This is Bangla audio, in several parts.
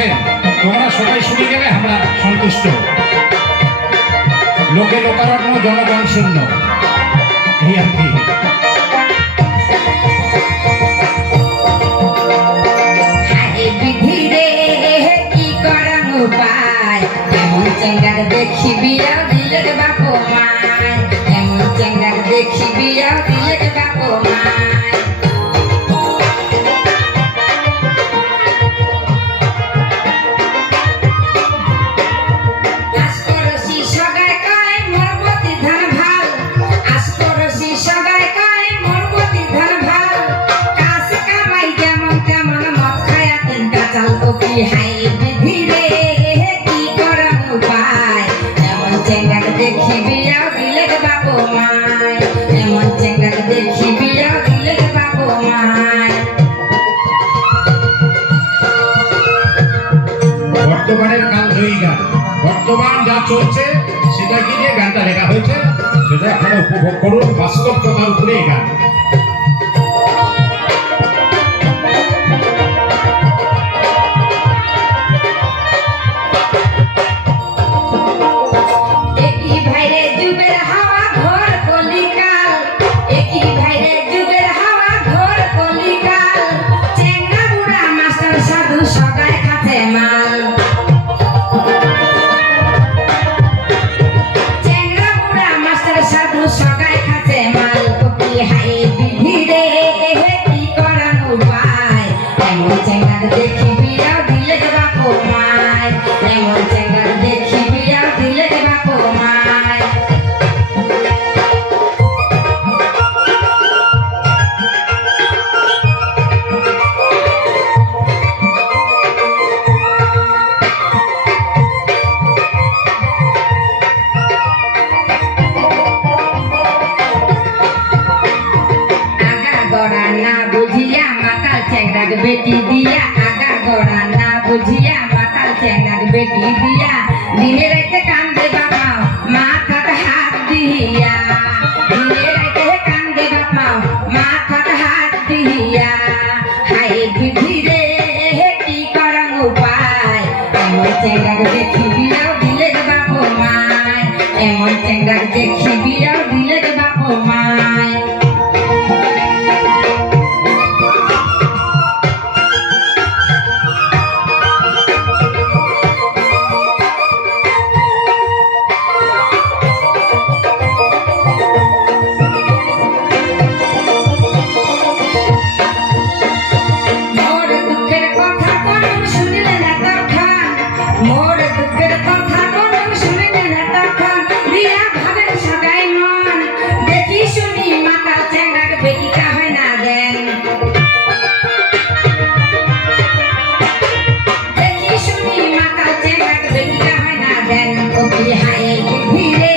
আছেন তোমরা সবাই শুনে গেলে আমরা সন্তুষ্ট। লোকে লোকারণ্য জনগণ শূন্য, এই আর কি। দেখিবি দিলে বাপ মায়, এমন চেঙ্গার দেখিবি দিলে বাপ মায়। আশপরশি সগাই কয় মরবতি ধান ভাল, আশপরশি সগাই কয় মরবতি ধান ভাল। কাজ কামাই যেমন তেমন মদ খায়া তিন কাচাল কপি হাই বিধি রে কি করার উপায়। এমন চেঙ্গার দেখিবি দিলে বাপ মায়, এমন চেঙ্গার দেখিবি দিলে বাপ মায়। বর্তমানের কালজয়ী গান, বর্তমান যা চলছে সেটাকে নিয়ে গানটা লেখা হয়েছে, সেটা আপনারা উপভোগ করুন। বাস্তব কথার উপরে এই গান। একই ভাইরে যুগের হাওয়া ঘোর কলিকাল, একই ভাইরে যুগের হাওয়া ঘোর কলিকাল। চেঙ্গা বুড়া মাস্টার সাধু সগাই খাতে মাল, চেঙ্গা বুড়া মাস্টার সাধু সগাই খাতে মাল। কপি হাই বিধি রে কি করার উপায়। এমন চেঙ্গার দেখিবি দিলে বাপ মায়, এমন চেঙ্গার দেখিবি দিলে বাপ মায়। আগা গড়া না বুঝিয়া মাতাল চেঙ্গার বেটি দিয়া, আগা গড়া না বুঝিয়া মাতাল চেঙ্গার বেটি দিয়া। দিনে রাইতে কান্দে বাবা মাথাত হাত দিয়া, দিনে রাইতে কান্দে বাবা মাথাত হাত দিয়া। হাই বিধি রে কি করার উপায়। এমন চেঙ্গার দেখিবি দিলে বাপ মায়, এমন চেঙ্গার দেখিবি দিলে বাপ মায়। মোর দুঃখের কথা কোন শুনিলে না তখন, মোর দুঃখের কথা কোন শুনিলে না তখন। দিয়া ভাবেন সগাই মন, দেখি শুনি মাতাল চেঙ্গার বেটিকা হয় না দেন। দেখি শুনি মাতাল চেঙ্গার বেটিকা হয় না দেন। কপি হাই বিধি রে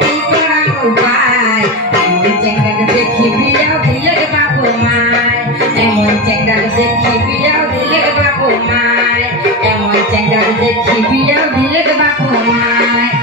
কি করার উপায়। এমন চেঙ্গার দেখিবি দিলে বাপ মায়, এমন চেঙ্গার দেখিবি দিলে বাপ মায়, এমন চেঙ্গার দেখিবি দিলে বাপ মায়।